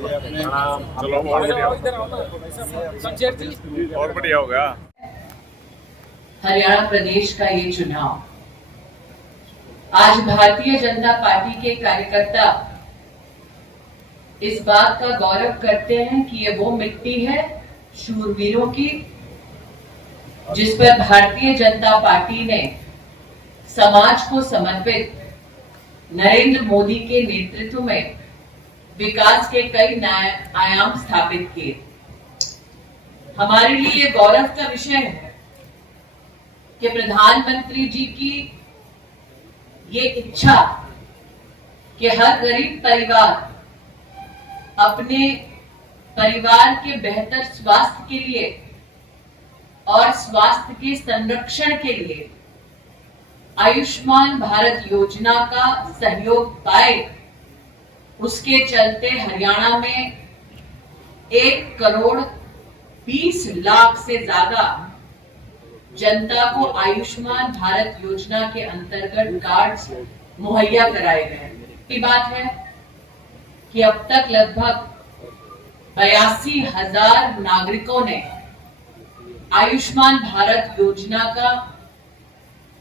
चलो और बढ़िया हो गया। हरियाणा प्रदेश का ये चुनाव आज भारतीय जनता पार्टी के कार्यकर्ता इस बात का गौरव करते हैं कि ये वो मिट्टी है शूरवीरों की, जिस पर भारतीय जनता पार्टी ने समाज को समर्पित नरेंद्र मोदी के नेतृत्व में विकास के कई नए आयाम स्थापित किए। हमारे लिए ये गौरव का विषय है कि प्रधानमंत्री जी की ये इच्छा कि हर गरीब परिवार अपने परिवार के बेहतर स्वास्थ्य के लिए और स्वास्थ्य के संरक्षण के लिए आयुष्मान भारत योजना का सहयोग पाए, उसके चलते हरियाणा में 1,20,00,000 से ज्यादा जनता को आयुष्मान भारत योजना के अंतर्गत कार्ड्स मुहैया कराए गए। ये बात है कि अब तक लगभग 82,000 नागरिकों ने आयुष्मान भारत योजना का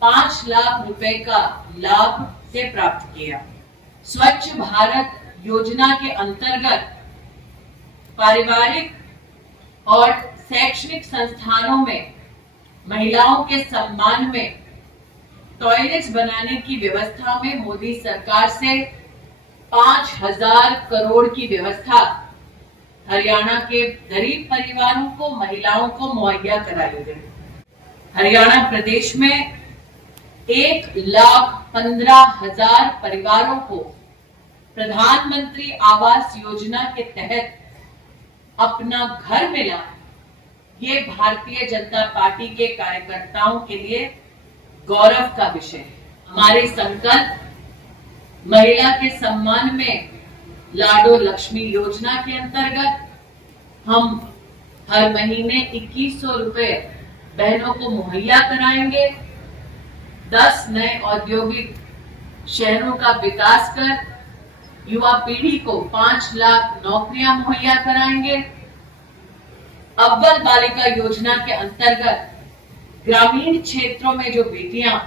5 लाख रुपए का लाभ से प्राप्त किया। स्वच्छ भारत योजना के अंतर्गत पारिवारिक और शैक्षणिक संस्थानों में महिलाओं के सम्मान में टॉयलेट्स बनाने की व्यवस्था में मोदी सरकार से 5,000 करोड़ की व्यवस्था हरियाणा के गरीब परिवारों को, महिलाओं को मुहैया कराई गई। हरियाणा प्रदेश में 1,15,000 परिवारों को प्रधानमंत्री आवास योजना के तहत अपना घर मिला। ये भारतीय जनता पार्टी के कार्यकर्ताओं के लिए गौरव का विषय है। हमारे संकल्प महिला के सम्मान में लाडो लक्ष्मी योजना के अंतर्गत हम हर महीने 2,100 रुपए बहनों को मुहैया कराएंगे। 10 नए औद्योगिक शहरों का विकास कर युवा पीढ़ी को 5 लाख नौकरियां मुहैया कराएंगे। अव्वल बालिका योजना के अंतर्गत ग्रामीण क्षेत्रों में जो बेटियां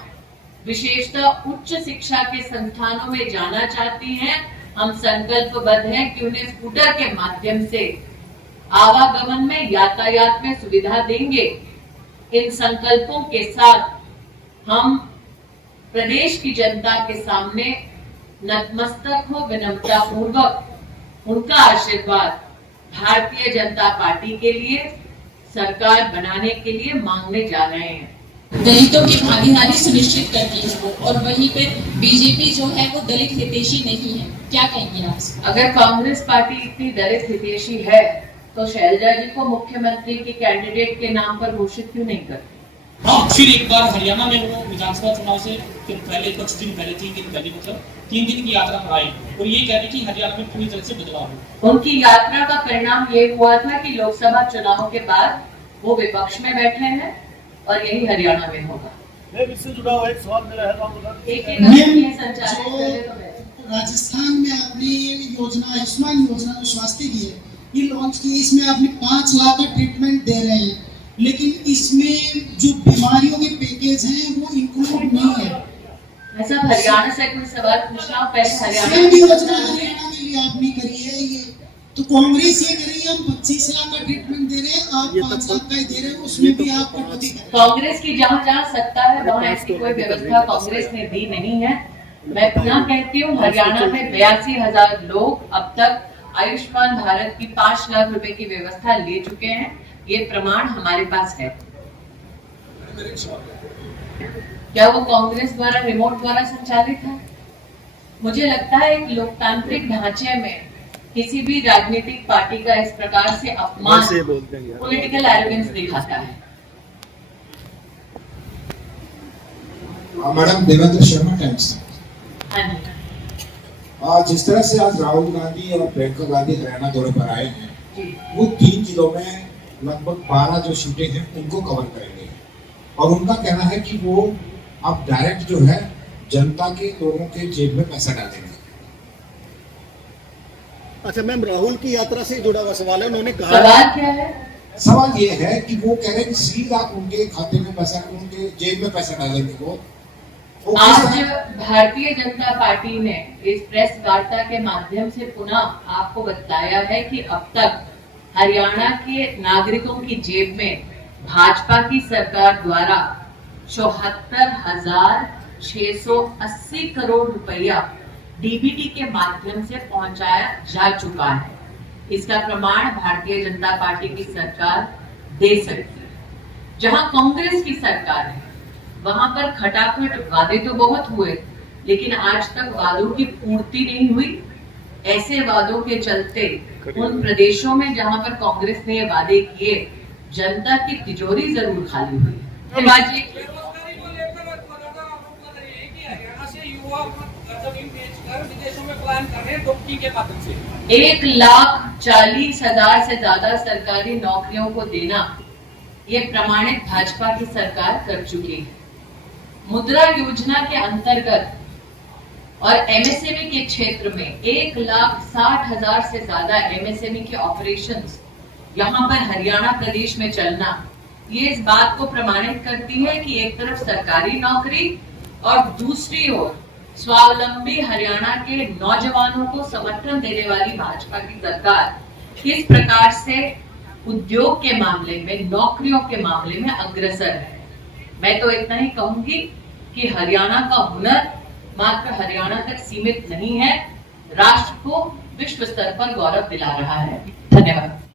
विशेषतः उच्च शिक्षा के संस्थानों में जाना चाहती हैं, हम संकल्पबद्ध हैं कि उन्हें स्कूटर के माध्यम से आवागमन में, यातायात में सुविधा देंगे। इन संकल्पों के साथ हम प्रदेश की जनता के सामने नतमस्तक हो, विनम्रता पूर्वक उनका आशीर्वाद भारतीय जनता पार्टी के लिए सरकार बनाने के लिए मांगने जा रहे हैं। दलितों की भागीदारी सुनिश्चित करती है और वहीं पे बीजेपी जो है वो दलित हितैषी नहीं है। क्या कहेंगे आप? अगर कांग्रेस पार्टी इतनी दलित हितैषी है तो शैलजा जी को मुख्यमंत्री के कैंडिडेट के नाम पर घोषित क्यों नहीं करते? हाँ, फिर एक बार हरियाणा में वो विधानसभा चुनाव से पहले कुछ दिन पहले 3 दिन पहले मतलब 3 दिन की यात्रा पर आए और ये कह रहे कि हरियाणा में पूरी तरह से बदलाव हो। उनकी यात्रा का परिणाम ये हुआ था कि लोकसभा चुनाव के बाद वो विपक्ष में बैठे हैं और यही हरियाणा में होगा। इससे जुड़ा हुआ एक सवाल मेरा है, राजस्थान में आपने योजना आयुष्मान योजना जो स्वास्थ्य की है ये लॉन्च की, इसमें आपने 5 लाख का ट्रीटमेंट दे रहे हैं, लेकिन इसमें जो बीमारियों के पैकेज हैं वो इंक्लूड नहीं है। ऐसा हरियाणा से कोई सवाल पूछना हो, पहले हरियाणा योजना हरियाणा के लिए आपने करी है ये, तो कांग्रेस ये कर रही है हम 25 लाख का ट्रीटमेंट दे रहे हैं, आप 5 लाख का ही दे रहे हैं, उसमें भी आप कटौती कर रहे हैं। कांग्रेस की जहाँ जहाँ सत्ता है वहाँ ऐसी कोई व्यवस्था कांग्रेस ने दी नहीं है। मैं पुनः कहती हूँ, हरियाणा में 82,000 लोग अब तक आयुष्मान भारत की 5 लाख रुपए की व्यवस्था ले चुके हैं। ये प्रमाण हमारे पास है। क्या वो कांग्रेस द्वारा रिमोट द्वारा संचालित है? मुझे लगता है एक लोकतांत्रिक ढांचे में किसी भी राजनीतिक पार्टी का इस प्रकार से अपमान पॉलिटिकल एरोगेंस दिखाता है। Madam Devendra Sharma times. हाँ जिस तरह से आज राहुल गांधी और प्रियंका गांधी हरियाणा दौरे पर आए हैं, वो 3 जिलों में लगभग 12 जो सीटें हैं उनको कवर करेंगे और उनका कहना है कि वो अब डायरेक्ट जो है जनता के लोगों के जेब में पैसा डालेंगे। अच्छा मैम, राहुल की यात्रा से जुड़ा हुआ सवाल है। उन्होंने कहा, सवाल क्या है? सवाल ये है कि वो कह रहे हैं कि सीधा उनके खाते में पैसा, उनके जेब में पैसा डालेंगे वो आज भारतीय जनता पार्टी ने इस प्रेस वार्ता के माध्यम से पुनः आपको बताया है कि अब तक हरियाणा के नागरिकों की जेब में भाजपा की सरकार द्वारा 74,680 करोड़ रुपया डीबीटी के माध्यम से पहुंचाया जा चुका है। इसका प्रमाण भारतीय जनता पार्टी की सरकार दे सकती है। जहां कांग्रेस की सरकार है वहां पर खटाखट वादे तो बहुत हुए, लेकिन आज तक वादों की पूर्ति नहीं हुई। ऐसे वादों के चलते उन प्रदेशों में जहां पर कांग्रेस ने ये वादे किए, जनता की तिजोरी जरूर खाली हुई। बेरोजगारी को लेकर लगातार आरोप लग रहे हैं कि हरियाणा से युवा जमीन बेचकर विदेशों में पलायन कर रहे हैं डॉक्टरी के माध्यम से। 1,40,000 से ज्यादा सरकारी नौकरियों को देना ये प्रमाणित भाजपा की सरकार कर चुकी है। मुद्रा योजना के अंतर्गत और एमएसएमई के क्षेत्र में 1,60,000 से ज्यादा एमएसएमई के ऑपरेशंस यहाँ पर हरियाणा प्रदेश में चलना, ये इस बात को प्रमाणित करती है कि एक तरफ सरकारी नौकरी और दूसरी ओर स्वावलंबी हरियाणा के नौजवानों को समर्थन देने वाली भाजपा की सरकार किस प्रकार से उद्योग के मामले में, नौकरियों के मामले में अग्रसर है। मैं तो इतना ही कहूंगी कि हरियाणा का हुनर मात्र हरियाणा तक सीमित नहीं है, राष्ट्र को विश्व स्तर पर गौरव दिला रहा है। धन्यवाद।